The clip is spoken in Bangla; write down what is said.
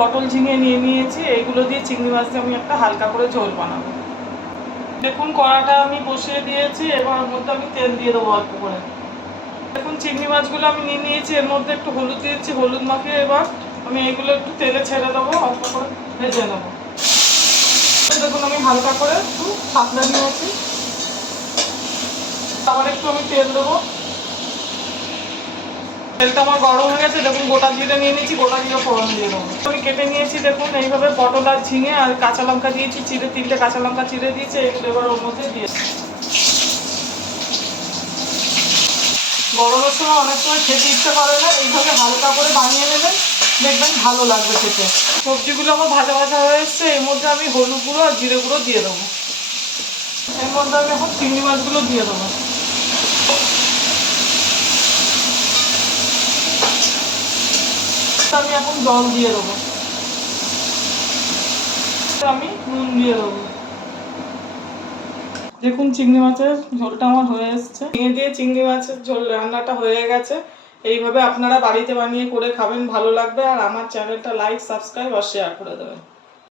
পটল ঝিঙে নিয়ে নিয়েছি, এইগুলো দিয়ে চিংড়ি মাছ দিয়ে আমি একটা হালকা করে ঝোল বানাবো। দেখুন কড়াটা আমি বসিয়ে দিয়েছি, এবার ওর মধ্যে আমি তেল দিয়ে দেবো অল্প করে। দেখুন চিংড়ি মাছগুলো আমি নিয়ে নিয়েছি, এর মধ্যে একটু হলুদ দিয়েছি, হলুদ মাখিয়ে এবার আমি এইগুলো একটু তেলে ছেড়ে দেবো, অল্প করে ভেজে নেবো। দেখুন আমি হালকা করে একটু পাতলা নিয়েছি, আবার একটু আমি তেল দেবো। তেলটা আমার গরম হয়ে গেছে, দেখুন গোটা জিরে নিয়ে নিয়েছি, গোটা জিরে ফোড়ন দিয়ে দেবো। আমি কেটে নিয়েছি দেখুন এইভাবে পটল আর ঝিঙে, আর কাঁচা লঙ্কা দিয়েছি চিড়ে, 3টে কাঁচা লঙ্কা চিড়ে দিয়েছি, এগুলো এবার ওর মধ্যে দিয়ে। গরমের সময় অনেক সময় খেতে ইচ্ছে করে না, এইভাবে হালকা করে বানিয়ে নেবেন, দেখবেন ভালো লাগবে খেতে। সবজিগুলো আমার ভাজা ভাজা হয়ে এসছে, এর মধ্যে আমি হলুদ গুঁড়ো আর জিরে গুঁড়ো দিয়ে দেবো। এর মধ্যে আমি এখন চিংড়ি মাছগুলো দিয়ে দেবো। আমি এখন জল দিয়ে দেবো, আমি নুন দিয়ে দেবো। দেখুন চিংড়ি মাছের ঝোলটা আমার হয়ে এসছে, ঝিঙে দিয়ে চিংড়ি মাছের ঝোল রান্নাটা হয়ে গেছে। এইভাবে আপনারা বাড়িতে বানিয়ে করে খাবেন, ভালো লাগবে। আর আমার চ্যানেলটা লাইক, সাবস্ক্রাইব আর শেয়ার করে দেবেন।